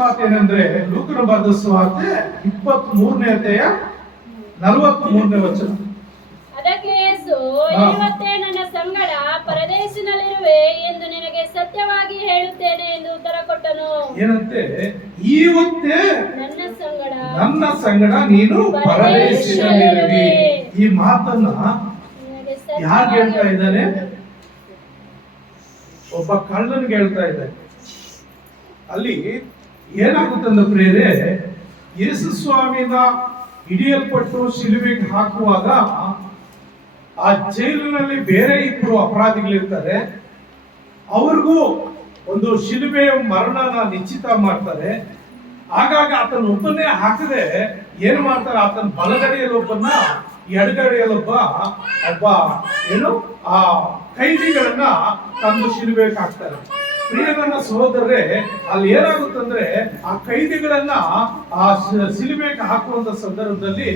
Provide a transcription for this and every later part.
ಮಾತೇನೆಂದ್ರೆ ಲೂಕನ ಬರೆದ ಸುವಾರ್ತೆ 23ನೇ ಅಧ್ಯಾಯ 43ನೇ ವಚನ. ಅದಕ್ಕೆ ಯೇಸು, ಇವತ್ತೇ ನನ್ನ ಸಂಗಡ ಪರದೇಶಿನಲ್ಲಿರುವೆ ಎಂದು ನಿನಗೆ ಸತ್ಯವಾಗಿ ಹೇಳುತ್ತೇನೆ ಎಂದು ಉತ್ತರ ಕೊಟ್ಟನು. ಏನಂತೆ? ಇವತ್ತೇ ನನ್ನ ಸಂಗಡ ನೀನು ಪರದೇಶಿನಲ್ಲಿರುವಿ. ಈ ಮಾತನ್ನ ಯಾರು ಹೇಳ್ತಾ ಇದ್ದಾನೆ? ಒಬ್ಬ ಕಳ್ಳನಿಗೆ ಹೇಳ್ತಾ ಇದ್ದಾನೆ. ಅಲ್ಲಿ ಏನಾಗುತ್ತಂದ ಪ್ರೇರೆ, ಯೇಸು ಸ್ವಾಮಿನ ಹಿಡಿಯಲ್ಪಟ್ಟು ಶಿಲುಬೆಗೆ ಹಾಕುವಾಗ ಆ ಜೈಲಿನಲ್ಲಿ ಬೇರೆ ಇಬ್ಬರು ಅಪರಾಧಿಗಳಿರ್ತಾರೆ. ಅವ್ರಿಗೂ ಒಂದು ಶಿಲುಬೆಯ ಮರಣನ ನಿಶ್ಚಿತ ಮಾಡ್ತಾರೆ. ಹಾಗಾಗಿ ಆತನ ಒಬ್ಬನೇ ಹಾಕದೆ ಏನು ಮಾಡ್ತಾರೆ, ಆತನ ಬಲಗಡೆಯಲ್ಲಿ ಒಬ್ಬನ, ಎಡಗಡೆಯಲ್ಲೊಬ್ಬ ಏನು ಆ ಕೈದಿಗಳನ್ನ ತಂದು ಶಿಲುಬೆಗೆ ಹಾಕ್ತಾರೆ. ಪ್ರಿಯರನ್ನ ಸಹೋದರರೇ, ಅಲ್ಲಿ ಏನಾಗುತ್ತಂದ್ರೆ ಆ ಕೈದಿಗಳನ್ನ ಆ ಶಿಲುಬೆಗೆ ಹಾಕುವಂತ ಸಂದರ್ಭದಲ್ಲಿ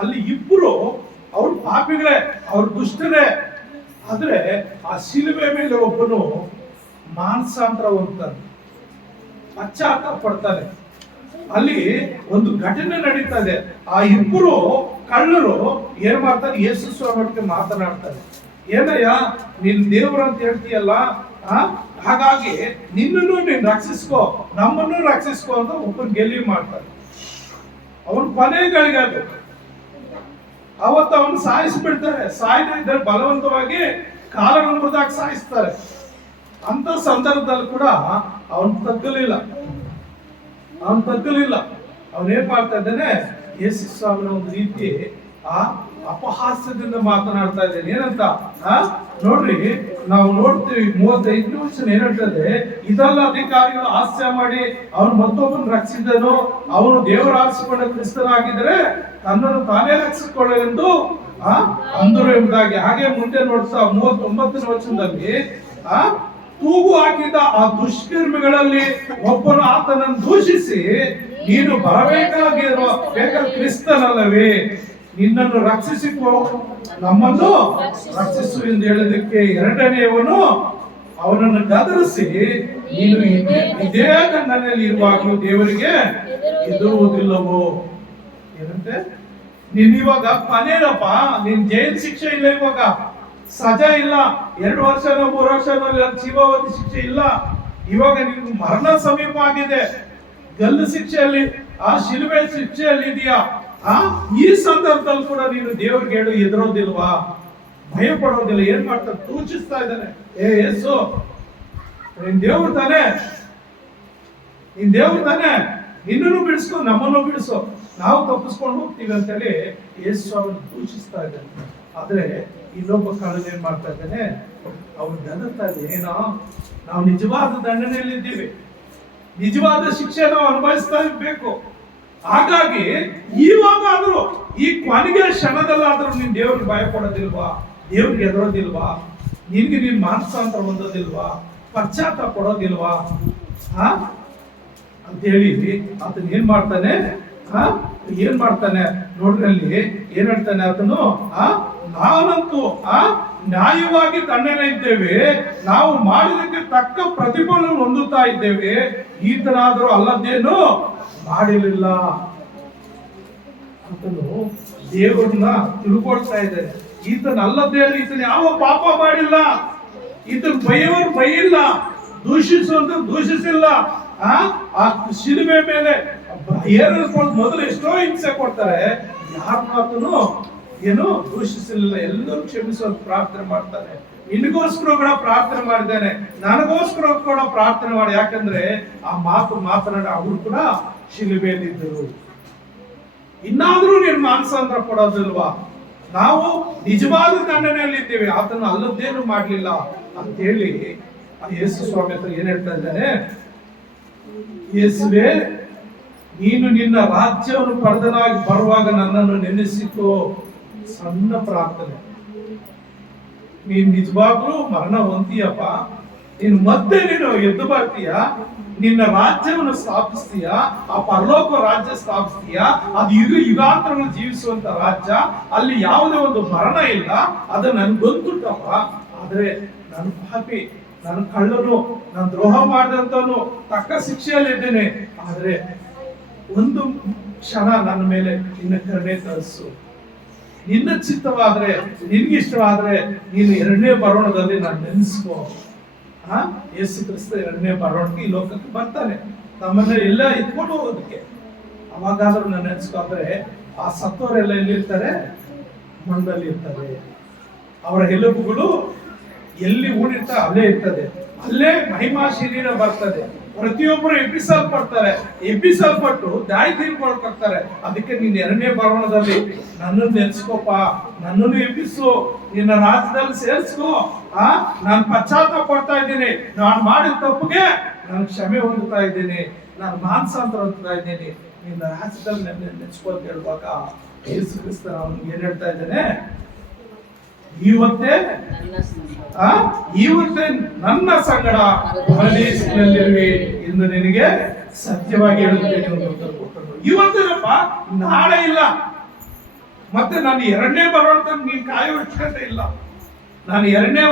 ಅಲ್ಲಿ ಇಬ್ಬರು ಅವ್ರು ಪಾಪಿಗಳೇ, ಅವ್ರು ದುಷ್ಟರೇ. ಆದ್ರೆ ಆ ಶಿಲುಬೆ ಮೇಲೆ ಒಬ್ಬನು ಮಾನಸಾಂತರ ಹೊಂದ್ತಾನೆ, ಪಶ್ಚಾತ್ತಾಪ ಪಡ್ತಾನೆ. ಅಲ್ಲಿ ಒಂದು ಘಟನೆ ನಡೀತಾ ಇದೆ. ಆ ಇಬ್ಬರು ಕಳ್ಳರು ಏನ್ ಮಾಡ್ತಾರೆ, ಯೇಸು ಸ್ವಾಮಿ ಮಾತನಾಡ್ತಾರೆ. ಏನಯ್ಯ, ನೀನ್ ದೇವರು ಅಂತ ಹೇಳ್ತೀಯಲ್ಲ, ಹಾಗಾಗಿ ನಿನ್ನನ್ನು ನೀನ್ ರಕ್ಷಿಸ್ಕೋ, ನಮ್ಮನ್ನು ರಕ್ಷಿಸ್ಕೋ ಅಂತ ಒಬ್ಬನ ಗೆಲ್ಲಿ ಮಾಡ್ತಾರೆ. ಅವನ್ ಕೊನೆಗಳಿಗೆ ಅದು ಅವತ್ತು ಅವನು ಸಾಯಿಸ್ಬಿಡ್ತಾರೆ. ಸಾಯದೇ ಇದ್ದರೆ ಬಲವಂತವಾಗಿ ಕಾಲವನ್ನು ಮುರಿದಾಗ ಸಾಯಿಸ್ತಾರೆ. ಅಂತ ಸಂದರ್ಭದಲ್ಲಿ ಕೂಡ ಅವನು ತಗ್ಗಲಿಲ್ಲ. ಅವನೇನ್ ಮಾಡ್ತಾ ಇದ್ದಾನೆ, ಯೇಸು ಸ್ವಾಮಿನ ಒಂದು ರೀತಿ ಆ ಅಪಹಾಸ್ಯದಿಂದ ಮಾತನಾಡ್ತಾ ಇದ್ದೇನೆ. ಏನಂತ ನೋಡ್ರಿ, ನಾವು ನೋಡ್ತೀವಿ 35ನೇ ವಚನ ಏನ್ ಹೇಳ್ತದೆ, ಇದೆಲ್ಲ ಅಧಿಕಾರಿಗಳು ಹಾಸ್ಯ ಮಾಡಿ ಅವನು ಮತ್ತೊಬ್ಬನ ರಕ್ಷಿಸಿದನು, ಅವನು ದೇವರ ಆರಿಸಿಕೊಂಡ ಕ್ರಿಸ್ತನಾಗಿದ್ದರೆ ತನ್ನನ್ನು ತಾನೇ ರಕ್ಷಿಸಿಕೊಳ್ಳಲೆಂದು ಅಂದರು ಎಂಬುದಾಗಿ. ಹಾಗೆ ಮುಂದೆ ನೋಡ್ತಾ 39ನೇ ವಚನದಲ್ಲಿ ತೂಗು ಹಾಕಿದ ಆ ದುಷ್ಕರ್ಮಿಗಳಲ್ಲಿ ಒಬ್ಬನು ಆತನನ್ನು ದೂಷಿಸಿ, ನೀನು ಬರಬೇಕಾಗಿರುವ ಕ್ರಿಸ್ತನಲ್ಲವೇ, ನಿನ್ನನ್ನು ರಕ್ಷಿಸಿಕೋ, ನಮ್ಮನ್ನು ರಕ್ಷಿಸು ಎಂದು ಹೇಳೋದಕ್ಕೆ ಎರಡನೆಯವನು ಅವನನ್ನು ಗದರಿಸಿ, ನೀನು ಇದೇ ನನ್ನಲ್ಲಿ ಇರುವಾಗಲೂ ದೇವರಿಗೆ ಎದುರುವುದಿಲ್ಲವೋ. ಏನಂತೆ, ನೀನ್ ಇವಾಗ ಕೊನೆಯಪ್ಪ, ನಿನ್ ಜೈಲ್ ಶಿಕ್ಷೆ ಇಲ್ಲ, ಇವಾಗ ಸಜಾ ಇಲ್ಲ, 2 ವರ್ಷನೋ 3 ವರ್ಷನೋ ಜೀವಾವಧಿ ಶಿಕ್ಷೆ ಇಲ್ಲ. ಇವಾಗ ನಿನ್ಗೆ ಮರಣ ಸಮೀಪ ಆಗಿದೆ. ಗಲ್ಲು ಶಿಕ್ಷೆಯಲ್ಲಿ, ಆ ಶಿಲುಬೆ ಶಿಕ್ಷೆಯಲ್ಲಿ ಇದೆಯಾ? ಈ ಸಂದರ್ಭದಲ್ಲಿ ಕೂಡ ನೀನು ದೇವ್ರಿಗೆ ಹೇಳು ಎದುರೋದಿಲ್ವಾ, ಭಯ ಪಡೋದಿಲ್ಲ. ಏನ್ ಮಾಡ್ತಾರೆ, ಸೂಚಿಸ್ತಾ ಇದ್ದಾನೆ. ಯೇಸು, ನೀನ್ ದೇವ್ರು ತಾನೆ, ನಿನ್ನನ್ನು ಬಿಡಿಸ್ಕೊ, ನಮ್ಮನ್ನು ಬಿಡಿಸೋ, ನಾವು ತಪ್ಪಿಸ್ಕೊಂಡು ಹೋಗ್ತೀವಿ ಅಂತೇಳಿ ಯೇಸು ಅವನು ಸೂಚಿಸ್ತಾ ಇದ್ದಾನೆ. ಆದ್ರೆ ಇನ್ನೊಬ್ಬ ಕಾಲದಲ್ಲಿ ಏನ್ ಮಾಡ್ತಾ ಇದ್ದಾನೆ, ಅವ್ನು ಗದರ್ತಾ ಇದೆ. ಏನೋ, ನಾವು ನಿಜವಾದ ದಂಡನೆಯಲ್ಲಿ ಇದ್ದೀವಿ, ನಿಜವಾದ ಶಿಕ್ಷೆ ನಾವು ಅನುಭವಿಸ್ತಾ ಇರ್ಬೇಕು. ಹಾಗಾಗಿ ಇವಾಗಾದ್ರೂ, ಈ ಕೊನೆಗೆ ಕ್ಷಣದಲ್ಲಾದ್ರೂ ನೀನ್ ದೇವ್ರಿಗೆ ಭಯ ಪಡೋದಿಲ್ವಾ, ದೇವ್ರಿಗೆ ಎದುರೋದಿಲ್ವಾ, ನಿನ್ಗೆ ನೀನ್ ಮಾನಸಾಂತರ ಹೊಂದೋದಿಲ್ವಾ, ಪಶ್ಚಾತ್ತಾಪ ಪಡೋದಿಲ್ವಾ ಅಂತ ಹೇಳಿ ಆತನ ಏನ್ ಮಾಡ್ತಾನೆ ನೋಡ್ರಿ, ಅಲ್ಲಿ ಏನ್ ಹೇಳ್ತಾನೆ ಆತನು, ನಾವಂತೂ ನ್ಯಾಯವಾಗಿ ದಂಡನೆ ಇದ್ದೇವೆ, ನಾವು ಮಾಡಿದಕ್ಕೆ ತಕ್ಕ ಪ್ರತಿಫಲ ಹೊಂದುತ್ತಾ ಇದ್ದೇವೆ, ಈತನಾದರೂ ಅಲ್ಲದೇನು ಮಾಡಿರಲಿಲ್ಲ ಅಂತನು ದೇವರನ್ನ ತಿಳ್ಕೊಳ್ತಾ ಇದ್ದಾರೆ. ಈತನ ಅಲ್ಲದೇನು, ಈತನ ಯಾವ ಪಾಪ ಮಾಡಿಲ್ಲ, ಈತನ ಬೈಯವರು ಬೈಯಿಲ್ಲ, ದೂಷಿಸುವಂತ ದೂಷಿಸಿಲ್ಲ. ಆ ಶಿಲುಬೆ ಮೇಲೆ ಏರಿಸ್ಕೊಂಡು ಮೊದಲು ಎಷ್ಟೋ ಹಿಂಸೆ ಕೊಡ್ತಾರೆ, ಯಾರ ಮಾತನ್ನು ಏನು ದೂಷಿಸಲಿಲ್ಲ, ಎಲ್ಲರೂ ಕ್ಷಮಿಸುವಂತ ಪ್ರಾರ್ಥನೆ ಮಾಡ್ತಾರೆ. ನಿನಗೋಸ್ಕರ ಕೂಡ ಪ್ರಾರ್ಥನೆ ಮಾಡಿದ್ದೇನೆ, ನನಗೋಸ್ಕರ ಕೂಡ ಪ್ರಾರ್ಥನೆ ಮಾಡಿ. ಯಾಕಂದ್ರೆ ಆ ಮಾತನಾಡ ಅವರು ಕೂಡ ಶಿಲುಬೆಯಲ್ಲಿದ್ದರು. ಇನ್ನಾದ್ರೂ ನೀನು ಮಾನಸಾಂತರ ಪಡೋದಿಲ್ವಾ, ನಾವು ನಿಜವಾದ ದಂಡನೆಯಲ್ಲಿ ಇದ್ದೇವೆ, ಆತನ ಅಲ್ಲದ್ದೇನು ಮಾಡ್ಲಿಲ್ಲ ಅಂತ ಹೇಳಿ ಯೇಸು ಸ್ವಾಮಿ ಹತ್ರ ಏನ್ ಹೇಳ್ತಾ ಇದ್ದಾನೆ, ಯೇಸುವೇ, ನೀನು ನಿನ್ನ ರಾಜ್ಯವನ್ನು ಪಡೆದನಾಗಿ ಬರುವಾಗ ನನ್ನನ್ನು ನೆನೆಸಿಕೋ. ಸಣ್ಣ ಪ್ರಾರ್ಥನೆ. ನೀನ್ ನಿಜವಾಗ್ಲೂ ಮರಣ ಹೊಂತೀಯಪ್ಪ, ನೀನು ಮತ್ತೆ ನೀನು ಎದ್ದು ಬರ್ತೀಯ, ನಿನ್ನ ರಾಜ್ಯವನ್ನು ಸ್ಥಾಪಿಸ್ತೀಯ, ಆ ಪರಲೋಕ ರಾಜ್ಯ ಸ್ಥಾಪಿಸ್ತೀಯ, ಅದು ಯುಗಾಂತರಗಳು ಜೀವಿಸುವಂತ ರಾಜ್ಯ, ಅಲ್ಲಿ ಯಾವುದೇ ಒಂದು ಮರಣ ಇಲ್ಲ, ಅದು ನನ್ ಗೊತ್ತುಂಟಪ್ಪ. ಆದ್ರೆ ನಾನು ಪಾಪಿ, ನಾನು ಕಳ್ಳನು, ನಾನು ದ್ರೋಹ ಮಾಡಿದಂತವನು, ತಕ್ಕ ಶಿಕ್ಷೆಯಲ್ಲಿದ್ದೇನೆ. ಆದ್ರೆ ಒಂದು ಕ್ಷಣ ನನ್ನ ಮೇಲೆ ನಿನ್ನ ಕರುಣೆ ತರಿಸು. ನಿನ್ನ ಚಿತ್ತವಾದ್ರೆ, ನಿನ್ಗಿಷ್ಟವಾದ್ರೆ ನೀನು ಎರಡನೇ ಬರೋಣದಲ್ಲಿ ನಾನು ನೆನೆಸ್ಕೋ. ಯೇಸು ಕ್ರಿಸ್ತ ಎರಡನೇ ಬರೋಣಕ್ಕೆ ಈ ಲೋಕಕ್ಕೆ ಬರ್ತಾನೆ, ನಮ್ಮನ್ನ ಎಲ್ಲ ಇಟ್ಕೊಂಡು ಹೋಗೋದಕ್ಕೆ. ಅವಾಗಾದ್ರೂ ನಾನು ನೆನೆಸ್ಕೊಂಡ್ರೆ ಆ ಸತ್ತವರೆಲ್ಲ ಎಲ್ಲಿರ್ತಾರೆ? ಮಣ್ಣಲ್ಲಿ ಇರ್ತಾರೆ. ಅವರ ಎಲುಬುಗಳು ಎಲ್ಲಿ ಊಡಿರ್ತಾರೆ ಅಲ್ಲೇ ಇರ್ತದೆ, ಅಲ್ಲೇ ಮಹಿಮಾ ಶರೀರ ಬರ್ತದೆ. ಪ್ರತಿಯೊಬ್ಬರು ಎಬ್ಬಿಸಲ್ಪಟ್ಟು ದಾಯಿ ತೀರ್ಕೊಳ್ತಾರೆ. ಅದಕ್ಕೆ ನೀನ್ ಎರಡನೇ ಬರೋಣದಲ್ಲಿ ನನ್ನನ್ನು ನೆನೆಸ್ಕೋಪ, ನನ್ನನ್ನು ಎಬ್ಬಿಸು, ನಿನ್ನ ರಾಜ್ಯದಲ್ಲಿ ಸೇರಿಸ್ಕೋ. ನಾನು ಪಶ್ಚಾತ್ತಾಪ ಪಡ್ತಾ ಇದ್ದೀನಿ, ನಾನು ಮಾಡಿದ ತಪ್ಪಿಗೆ ನಾನು ಕ್ಷಮೆ ಹೊಂದುತ್ತಾ ಇದ್ದೀನಿ, ನಾನು ಮಾನಸಾಂತರ ಹೊಂದುತ್ತಾ ಇದ್ದೀನಿ, ನಿನ್ನ ರಾಜ್ಯದಲ್ಲಿ ನನ್ನ ನೆನೆಸ್ಕೋ ಅಂತ ಹೇಳುವಾಗ ಯೇಸು ಕ್ರಿಸ್ತ ಅವನಿಗೆ ಏನ್ ಹೇಳ್ತಾ ಇದ್ದಾನೆ? ಇವತ್ತೇ ನನ್ನ ಸಂಗಡ ಪರದೇಶದಲ್ಲಿರುವೆ ಎಂದು ನಿನಗೆ ಸತ್ಯವಾಗಿ ಹೇಳುತ್ತೇನೆ ಅಂತ ಉತ್ತರ ಕೊಟ್ಟರು. ಇವತ್ತೇನಪ್ಪ, ನಾಳೆ ಇಲ್ಲ. ಮತ್ತೆ ನಾನು ಎರಡನೇ ಬರೋಣ ನೀನ್ ಕಾಯೋ ಅವಶ್ಯಕತೆ ಇಲ್ಲ. ನಾನು ಎರಡನೇ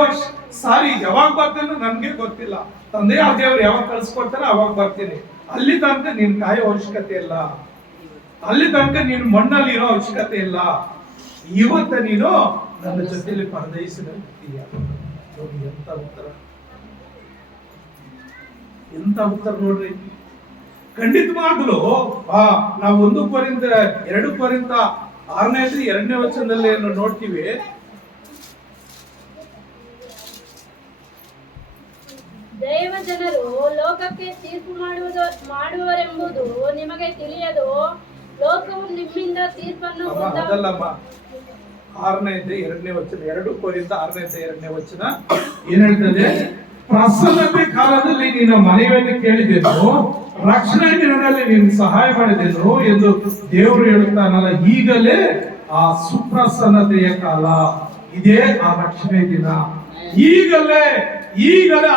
ಸಾರಿ ಯಾವಾಗ ಬರ್ತೇನೆ ನನ್ಗೆ ಗೊತ್ತಿಲ್ಲ. ತಂದೆಯ ದೇವರು ಯಾವಾಗ ಕಳ್ಸಿಕೊಡ್ತಾನೆ ಅವಾಗ ಬರ್ತೀನಿ. ಅಲ್ಲಿ ತನಕ ನೀನ್ ಕಾಯೋ ಅವಶ್ಯಕತೆ ಇಲ್ಲ, ಅಲ್ಲಿ ತನಕ ನೀನು ಮಣ್ಣಲ್ಲಿ ಇರೋ ಅವಶ್ಯಕತೆ ಇಲ್ಲ. ಇವತ್ತ ನೀನು ನನ್ನ ಜೊತೆಯಲ್ಲಿ ಪರದಯಿಸಿದ್ದೀಯ. ನೋಡಿ ಎಂತ ಉತ್ತರ, ಎಂತ ಉತ್ತರ ನೋಡ್ರಿ. ಖಂಡಿತವಾಗ್ಲೂ ನಾವು 1 ಕೊರಿಂಥ 2 ಕೊರಿಂಥ 6ನೇ 2ನೇ ವಚನದಲ್ಲಿ ನೋಡ್ತೀವಿ. ದೈವ ಜನರು ಲೋಕಕ್ಕೆ ತೀರ್ಪು ಮಾಡುವರೆಂಬುದು ನಿಮಗೆ ತಿಳಿಯದು. ಲೋಕವು ನಿಮ್ಮಿಂದ ತೀರ್ಪನ್ನು ಅದಲ್ಲಮ್ಮ. 6ನೇ 2ನೇ ವಚನ, 2 ಕೊರಿಂಥ 6ನೇ 2ನೇ ವಚನ ಏನ್ ಹೇಳ್ತದೆ? ಪ್ರಸನ್ನತೆ ಕಾಲದಲ್ಲಿ ನಿನ್ನ ಮನವಿಯನ್ನು ಕೇಳಿದೆನು, ರಕ್ಷಣೆ ದಿನದಲ್ಲಿ ನೀನು ಸಹಾಯ ಮಾಡಿದೆನು ಎಂದು ದೇವರು ಹೇಳುತ್ತಾನಲ್ಲ. ಈಗಲೇ ಆ ಸುಪ್ರಸನ್ನತೆಯ ಕಾಲ, ಇದೇ ಆ ರಕ್ಷಣೆ ದಿನ. ಈಗಲೇ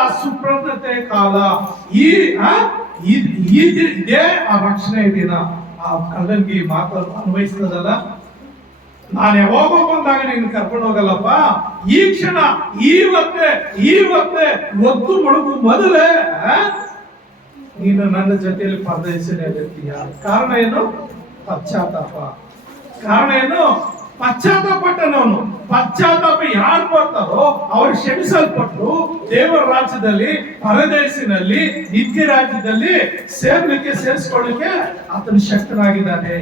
ಆ ಸುಪ್ರಸನ್ನತೆಯ ಕಾಲ, ಇದೇ ಆ ರಕ್ಷಣೆ ದಿನ. ಆ ಕಲ್ಲಂಗಿ ಮಾತು ಅನ್ವಯಿಸ್ತದಲ್ಲ. ನಾನು ಯಾವಾಗೋ ಬಂದಾಗ ನೀನು ಕರ್ಕೊಂಡು ಹೋಗಲ್ಲಪ್ಪ, ಈ ಕ್ಷಣ, ಇವತ್ತೇ ಒತ್ತು ಮೊಳಗು ಮೊದಲೇ ನೀನು ನನ್ನ ಜೊತೆಯಲ್ಲಿ ಪರದೇಶಿರ್ತೀಯ. ಕಾರಣ ಏನು? ಪಶ್ಚಾತ್ತಾಪ. ಕಾರಣ ಏನು? ಪಶ್ಚಾತ್ತಾಪಟ್ಟನವನು. ಪಶ್ಚಾತ್ತಾಪ ಯಾರು ಬರ್ತಾರೋ ಅವ್ರು ಕ್ಷಮಿಸಲ್ಪಟ್ಟು ದೇವರ ರಾಜ್ಯದಲ್ಲಿ, ಪರದೇಶಿನಲ್ಲಿ, ನಿತ್ಯ ರಾಜ್ಯದಲ್ಲಿ ಸೇರಿಸ್ಕೊಳ್ಳಿಕ್ಕೆ ಆತನ ಶಕ್ತನಾಗಿದ್ದಾನೆ.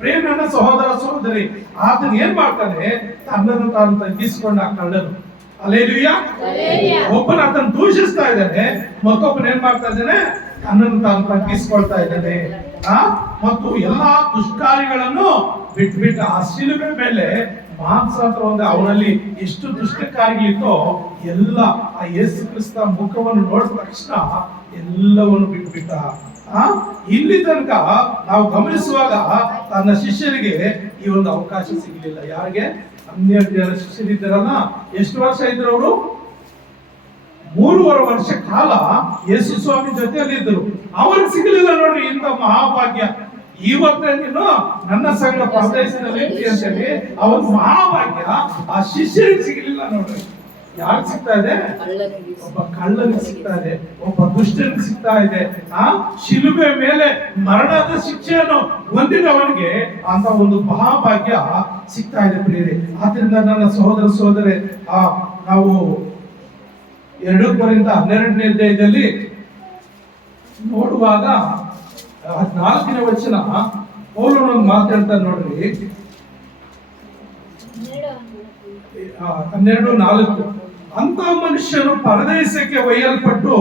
ಪ್ರೇಮನ ಸಹೋದರ ಸಹೋದರಿ, ಆತನ ಏನ್ ಮಾಡ್ತಾನೆ? ತನ್ನನ್ನು ತಾನು ತಗ್ಗಿಸಿಕೊಂಡ ಕಳ್ಳನು. ಅಲ್ಲೇಲೂಯಾ. ಒಬ್ಬನ ಆತನ ದೂಷಿಸ್ತಾ ಇದ್ದಾನೆ, ಮತ್ತೊಬ್ಬನ ಏನ್ ಮಾಡ್ತಾ ಇದ್ದಾನೆ? ತನ್ನನ್ನು ತಾನು ತಗ್ಗಿಸಿಕೊಳ್ತಾ ಇದ್ದಾನೆ. ಮತ್ತು ಎಲ್ಲಾ ದುಷ್ಕಾರ್ಯಗಳನ್ನು ಬಿಟ್ಬಿಟ್ಟು ಆ ಶಿಲುಬೆ ಮೇಲೆ ಮಾಂಸಾಂತರ ಒಂದು ಅವನಲ್ಲಿ ಎಷ್ಟು ದುಷ್ಟ ಕಾರ್ಯಗಳಿತ್ತೋ ಎಲ್ಲ ಆ ಯೇಸು ಕ್ರಿಸ್ತ ಮುಖವನ್ನು ನೋಡಿದ ತಕ್ಷಣ ಎಲ್ಲವನ್ನು ಬಿಟ್ಬಿಟ್ಟ. ಇಲ್ಲಿ ತನಕ ನಾವು ಗಮನಿಸುವಾಗ ತನ್ನ ಶಿಷ್ಯರಿಗೆ ಈ ಒಂದು ಅವಕಾಶ ಸಿಗಲಿಲ್ಲ. ಯಾರಿಗೆ? 12 ಜನ ಶಿಷ್ಯರಿದ್ದಾರಲ್ಲ, ಎಷ್ಟು ವರ್ಷ ಇದ್ರು ಅವರು? 3.5 ವರ್ಷ ಕಾಲ ಯೇಸು ಸ್ವಾಮಿ ಜೊತೆಯಲ್ಲಿ ಇದ್ರು. ಅವ್ರಿಗೆ ಸಿಗಲಿಲ್ಲ ನೋಡ್ರಿ ಇಂಥ ಮಹಾಭಾಗ್ಯ. ಇವತ್ತೇ ನೀನು ನನ್ನ ಸಂಗಡ ಪರದೇಶದಲ್ಲಿ ಅಂತೇಳಿ ಅವ್ರ ಮಹಾಭಾಗ್ಯ ಆ ಶಿಷ್ಯರಿಗೆ ಸಿಗಲಿಲ್ಲ ನೋಡ್ರಿ. ಯಾರು ಸಿಗ್ತಾ ಇದೆ? ಒಬ್ಬ ಕಳ್ಳನಿಗೆ ಸಿಗ್ತಾ ಇದೆ, ಒಬ್ಬ ದುಷ್ಟನಿಗೆ ಸಿಗ್ತಾ ಇದೆ. ಶಿಲುಬೆ ಮೇಲೆ ಮರಣದ ಶಿಕ್ಷೆಯನ್ನು ಹೊಂದಿದವನಿಗೆ ಅಂತ ಒಂದು ಮಹಾಭಾಗ್ಯ ಸಿಗ್ತಾ ಇದೆ ಪ್ರಿಯರೇ. ಆದ್ರಿಂದ ನನ್ನ ಸಹೋದರ ಸಹೋದರಿ, ನಾವು 2 ಕೊರಿಂಥ 12ನೇ ಅಧ್ಯಾಯದಲ್ಲಿ ನೋಡುವಾಗ 14ನೇ ವಚನ ಪೌಲನು ಒಂದು ಮಾತಾಡ್ತಾರೆ ನೋಡ್ರಿ. 12:4 ಅಂತ ಮನುಷ್ಯನು ಪರದೇಶಕ್ಕೆ ಒಯ್ಯಲ್ಪಟ್ಟು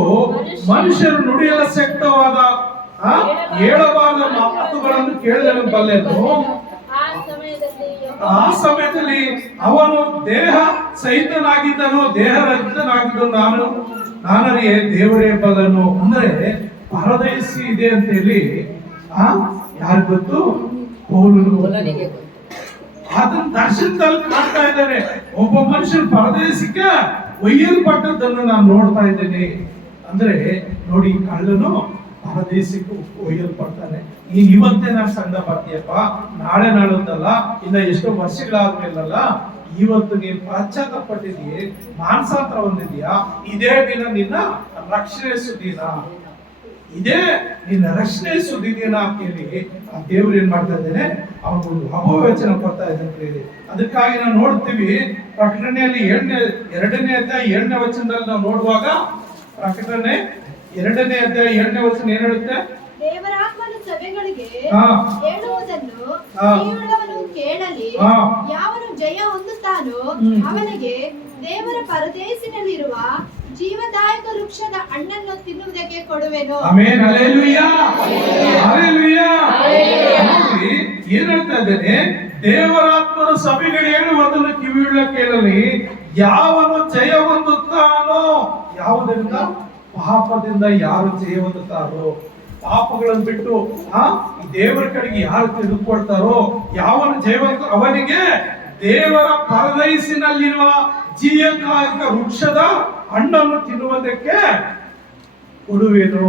ಮನುಷ್ಯರು ನುಡಿಯಲ ಶಕ್ತವಾದ ಏಳವಾದ ಮಾತುಗಳನ್ನು ಕೇಳಿದನು ಬಲ್ಲೆನು. ಆ ಸಮಯದಲ್ಲಿ ಅವನು ದೇಹ ಸಹಿತನಾಗಿದ್ದನು, ದೇಹರಹಿತನಾಗಿದ್ದನು. ನಾನರಿಯೇ ದೇವರೇ ಬಲ್ಲನು. ಅಂದ್ರೆ ಪರದೇಶಿ ಇದೆ ಅಂತ ಹೇಳಿ ಯಾರು ಗೊತ್ತು? ಪೌಲನು. ಅದನ್ನ ದರ್ಶನದಲ್ಲಿ ಕಾಣ್ತಾ ಇದ್ದೇನೆ. ಒಬ್ಬ ಮನುಷ್ಯನ ಪರದೇಶಕ್ಕೆ ಒಯ್ಯಲ್ಪಟ್ಟದ್ದನ್ನು ನಾನು ನೋಡ್ತಾ ಇದ್ದೇನೆ. ಅಂದ್ರೆ ನೋಡಿ, ಕಳ್ಳನು ಪರದೇಶಕ್ಕೆ ಒಯ್ಯಲ್ಪಡ್ತಾನೆ. ನೀನ್ ಇವತ್ತೇ ನಾನು ಸಂಘ ಬರ್ತೀಯಪ್ಪ, ನಾಳೆ ನಾಳದ್ದಲ್ಲ, ಇನ್ನ ಎಷ್ಟೋ ವರ್ಷಗಳಾದ್ಮೇಲಲ್ಲ, ಇವತ್ತು ನೀನು ಪಶ್ಚಾತ್ತಾಪಟ್ಟಿದೀಯ, ಮಾನಸಾಂತರ ಹೊಂದಿದೀಯಾ, ಇದೇ ದಿನ ನಿನ್ನ ರಕ್ಷಣೆ ಸುದ್ದಿನ, ಇದೇ ನಿನ್ನ ರಕ್ಷಣೆ ಸುದ್ದಿನ ಅಂತ ಹೇಳಿ ಆ ದೇವ್ರು ಏನ್ ಮಾಡ್ತಾ ಇದ್ದೇನೆ, ಅವನಿಗೊಂದು ಅಭವಚನ ಕೊಡ್ತಾ ಇದ್ದಾನೆ ಹೇಳಿ. ಅದಕ್ಕಾಗಿ ನಾವು ನೋಡ್ತೀವಿ ಪ್ರಕಟಣೆಯಲ್ಲಿ 2ನೇ ಅಧ್ಯಾಯ 7ನೇ ವಚನದಲ್ಲಿ ನಾವು ನೋಡುವಾಗ, ಪ್ರಕಟಣೆ 2ನೇ ಅಧ್ಯಾಯ 7ನೇ ವಚನ ಏನ್ ಹೇಳುತ್ತೆ? ದೇವರಾತ್ಮನು ಸಭೆಗಳಿಗೆ ಹೇಳುವುದನ್ನು ಕಿವಿಯುಳ್ಳವನು ಕೇಳಲಿ. ಯಾವನು ಜಯ ಹೊಂದುತ್ತಾನೋ ಅವನಿಗೆ ದೇವರ ಪರದೇಶಿನಲ್ಲಿರುವ ಜೀವದಾಯಕ ವೃಕ್ಷದ ಹಣ್ಣನ್ನು ತಿನ್ನುವುದಕ್ಕೆ ಕೊಡುವೆನು. Amen, hallelujah, hallelujah. ನೋಡಿ ಏನ್ ಹೇಳ್ತಾ ಇದ್ದೇನೆ, ದೇವರಾತ್ಮನ ಸಭೆಗಳು ಹೇಳುವುದನ್ನು ಕಿವಿಯುಳ್ಳ ಕೇಳಲಿ. ಯಾವನು ಜಯ ಹೊಂದುತ್ತಾನೋ, ಯಾವುದರಿಂದ? ಪಾಪದಿಂದ ಯಾರು ಜಯ ಹೊಂದುತ್ತಾರೋ, ಪಾಪಗಳನ್ನು ಬಿಟ್ಟು ಈ ದೇವರ ಕಡೆಗೆ ಯಾರು ತಿರುಗಿಕೊಳ್ತಾರೋ, ಯಾವನು ಜಯವಂತ ಅವನಿಗೆ ದೇವರ ಪರದೈಸಿನಲ್ಲಿರುವ ಜೀವದಾಯಕ ವೃಕ್ಷದ ಹಣ್ಣನ್ನು ತಿನ್ನುವುದಕ್ಕೆ ಕೊಡುವೆನು.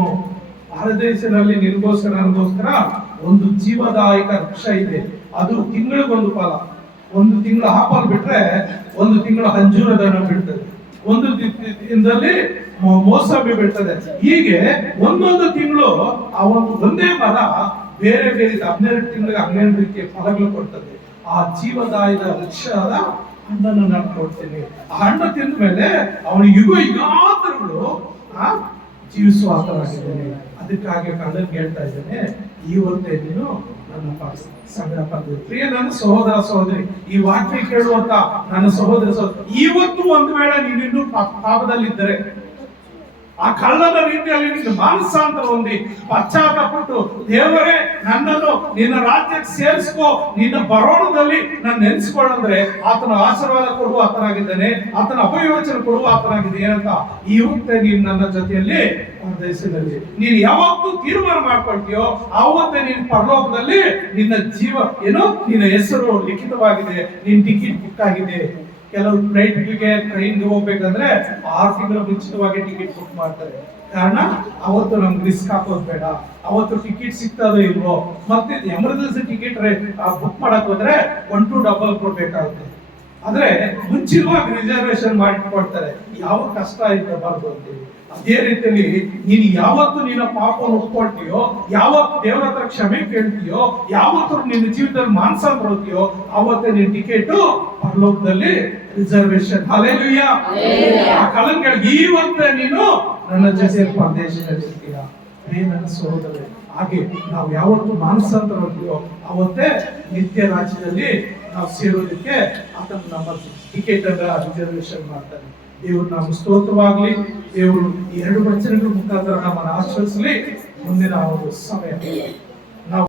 ಪರದೈಸಿನಲ್ಲಿ ನಿನಗೋಸ್ಕರ ನನಗೋಸ್ಕರ ಒಂದು ಜೀವದಾಯಕ ವೃಕ್ಷ ಇದೆ. ಅದು ತಿಂಗಳಿಗೊಂದು ಫಲ. ಒಂದು ತಿಂಗಳು ಆಪಲ್ ಬಿಟ್ರೆ ಒಂದು ತಿಂಗಳು ಅಂಜೂರದ ಹಣ್ಣು ಬಿಡ್ತದೆ, ಒಂದು ದಿನದಲ್ಲಿ ಮೋಸಂಬಿ ಬಿಡ್ತದೆ. ಹೀಗೆ ಒಂದೊಂದು ತಿಂಗಳು ಆ ಒಂದೇ ಮರ ಬೇರೆ ಬೇರೆ 12 ತಿಂಗಳಿಗೆ 12 ರೀತಿಯ ಫಲಗಳು ಕೊಡ್ತದೆ. ಆ ಜೀವದಾಯದ ವೃಕ್ಷದ ಹಣ್ಣನ್ನು ನಾನು ಕೊಡ್ತೀನಿ. ಆ ಹಣ್ಣು ತಿಂದ ಮೇಲೆ ಅವನು ಯುಗಾಂತರಗಳು ಜೀವಿಸುವಾತನಾಗಿದ್ದೇನೆ. ಅದಕ್ಕಾಗಿ ಕಣ್ಣನ್ನು ಹೇಳ್ತಾ ಇದ್ದೇನೆ, ಇವತ್ತೇ ನೀನು ನನ್ನ ಸಂಗ್ರಹ ಪಡೆದ ಪ್ರಿಯ ನನ್ನ ಸಹೋದರ ಸಹೋದರಿ, ಈ ವಾಕ್ಯ ಕೇಳುವಂತ ನನ್ನ ಸಹೋದರ ಸಹೋದರಿ, ಇವತ್ತು ಒಂದು ವೇಳೆ ನೀನಿನ್ನೂ ಪಾಪದಲ್ಲಿದ್ದರೆ, ಆ ಕಳ್ಳನ ರೀತಿಯಲ್ಲಿ ನಿನ್ನ ಮಾನಸಾಂತರ ಹೊಂದಿ ಪಶ್ಚಾತ್ತಾಪಟ್ಟು, ದೇವರೇ ನನ್ನನ್ನು ನಿನ್ನ ರಾಜ್ಯಕ್ಕೆ ಸೇರಿಸ್ಕೋ, ನಿನ್ನ ಬರೋಣದಲ್ಲಿ ನಾನು ನೆನೆಸ್ಕೊಳ್ಳಂದ್ರೆ ಆತನ ಆಶೀರ್ವಾದ ಕೊಡುವ ಆತನಾಗಿದ್ದಾನೆ, ಆತನ ಅಪಯೋಚನೆ ಕೊಡುವ ಆತನಾಗಿದೆ ಏನಂತ ಇವತ್ತೇ ನೀನು ನನ್ನ ಜೊತೆಯಲ್ಲಿ ದೇಶದಲ್ಲಿ ನೀನು ಯಾವತ್ತೂ ತೀರ್ಮಾನ ಮಾಡ್ಕೊಳ್ತೀಯೋ ಆವತ್ತೇ ನೀನು ಪರಲೋಕದಲ್ಲಿ ನಿನ್ನ ಜೀವ ಏನೋ ನಿನ್ನ ಹೆಸರು ಲಿಖಿತವಾಗಿದೆ, ನಿನ್ನ ಟಿಕೆಟ್ ಬುಕ್ ಆಗಿದೆ. ಕೆಲವು ಫ್ಲೈಟ್ಗೆ ಟ್ರೈನ್ಗೆ ಹೋಗ್ಬೇಕಂದ್ರೆ 6 ತಿಂಗಳ ಮುಂಚಿತವಾಗಿ ಟಿಕೆಟ್ ಬುಕ್ ಮಾಡ್ತಾರೆ. ಕಾರಣ ಅವತ್ತು ನಮ್ಗೆ ರಿಸ್ಕ್ ಹಾಕೋದು ಬೇಡ, ಅವತ್ತು ಟಿಕೆಟ್ ಸಿಗ್ತದೋ ಇಲ್ವೋ. ಮತ್ತೆ ಎಮರ್ಜೆನ್ಸಿ ಟಿಕೆಟ್ ಬುಕ್ ಮಾಡಕ್ ಹೋದ್ರೆ 1 to 2 ಕೊಡ್ಬೇಕಾಗುತ್ತೆ. ಆದ್ರೆ ಮುಂಚಿತವಾಗಿ ರಿಸರ್ವೇಶನ್ ಮಾಡಿಕೊಡ್ತಾರೆ, ಯಾವ ಕಷ್ಟ ಇರಬಾರ್ದು ಅಂತೇಳಿ. ಅದೇ ರೀತಿಯಲ್ಲಿ ನೀನು ಯಾವತ್ತು ನಿನ್ನ ಪಾಪವನ್ನು ಒಪ್ಕೊಳ್ತೀಯೋ, ಯಾವತ್ತು ದೇವರ ಹತ್ರ ಕ್ಷಮೆ ಕೇಳ್ತೀಯೋ, ಯಾವತ್ತು ನಿನ್ನ ಜೀವಿತದಲ್ಲಿ ಮಾನಸಾಂತರ ಹೋಗ್ತೀಯೋ, ಅವತ್ತೇ ನಿನ್ನ ಟಿಕೆಟ್ ಪರಲೋಕದಲ್ಲಿ ರಿಸರ್ವೇಶನ್. ಹಲ್ಲೆಲೂಯಾ. ಆ ಕಳಂಗಳಿಗೆ ಇವತ್ತೇ ನೀನು ನನ್ನ ಜೊತೆ ಪರದೇಶದಲ್ಲಿರ್ತೀಯ. ನನ್ನ ಸಹೋದರರೇ, ಹಾಗೆ ನಾವು ಯಾವತ್ತು ಮಾನಸಾಂತರ ಹೋಗ್ತೀಯೋ ಅವತ್ತೇ ನಿತ್ಯ ರಾಜ್ಯದಲ್ಲಿ ನಾವು ಸೇರೋದಕ್ಕೆ ಆತನ ನಮ್ಮ ಟಿಕೆಟ್ ಅನ್ನ ರಿಸರ್ವೇಶನ್ ಮಾಡ್ತಾನೆ. ದೇವರು ನಮ್ಮ ಸ್ತೋತ್ರವಾಗ್ಲಿ. ದೇವರು 2 ವಚನಗಳ ಮುಖಾಂತರ ನಮ್ಮನ್ನು ಆಶ್ರಯಿಸಲಿ. ಮುಂದಿನ ಒಂದು ಸಮಯ ನಾವು